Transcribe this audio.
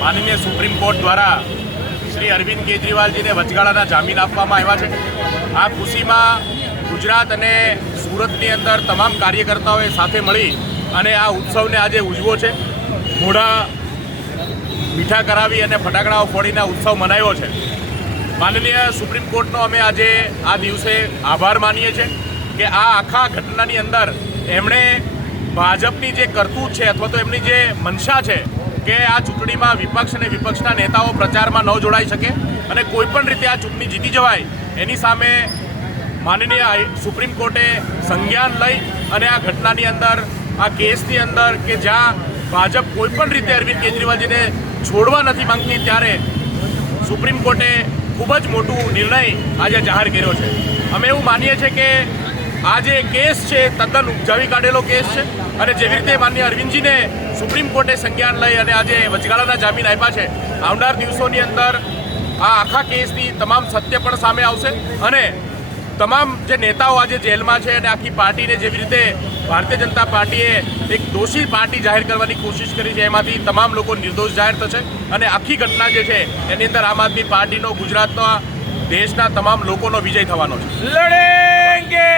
માનનીય supreme court દ્વારા શ્રી અરવિંદ કેજરીવાલજીને વચગાળાના જામીન આપવામાં આવ્યા છે। આ ખુશીમાં ગુજરાત અને સુરતની અંદર તમામ કાર્યકર્તાઓએ સાથે મળી અને આ ઉત્સવને આજે ઉજવો છે। મોઢા મીઠા કરાવી અને ફટાકડાઓ ફોડીને ઉત્સવ મનાવ્યો છે। માનનીય સુપ્રીમ કોર્ટનો અમે આજે આ દિવસે આભાર માનીએ છીએ કે આ આખા ઘટનાની અંદર એમણે ભાજપની જે કરતૂત છે અથવા તો એમની જે મનસા છે કે આ ચૂંટણીમાં વિપક્ષ અને વિપક્ષના નેતાઓ પ્રચારમાં ન જોડાઈ શકે અને કોઈપણ રીતે આ ચૂંટણી જીતી જવાય એની સામે માનનીય સુપ્રીમ કોર્ટે સંજ્ઞાન લઈ અને આ ઘટનાની અંદર આ કેસની અંદર કે જ્યાં ભાજપ કોઈપણ રીતે અરવિંદ કેજરીવાલજીને છોડવા નથી માંગતી ત્યારે સુપ્રીમ કોર્ટે ખૂબ જ મોટું નિર્ણય આજે જાહેર કર્યો છે। અમે એવું માનીએ છીએ કે આ જે કેસ છે તદ્દન ઉપજાવી કાઢેલો કેસ છે અને જેવી રીતે માનનીય અરવિંદજીને સુપ્રીમ કોર્ટે સંજ્ઞાન લઈ અને આજે વચગાળાના જામીન આપ્યા છે, આવનાર દિવસોની અંદર આ આખા કેસની તમામ સત્ય પણ સામે આવશે અને તમામ જે નેતાઓ આજે જેલમાં છે અને આખી પાર્ટીને જેવી રીતે ભારતીય જનતા પાર્ટીએ એક દોષી પાર્ટી જાહેર કરવાની કોશિશ કરી છે એમાંથી તમામ લોકો નિર્દોષ જાહેર થશે અને આખી ઘટના જે છે એની અંદર આમ આદમી પાર્ટીનો ગુજરાતના દેશના તમામ લોકોનો વિજય થવાનો છે। લડેંગે।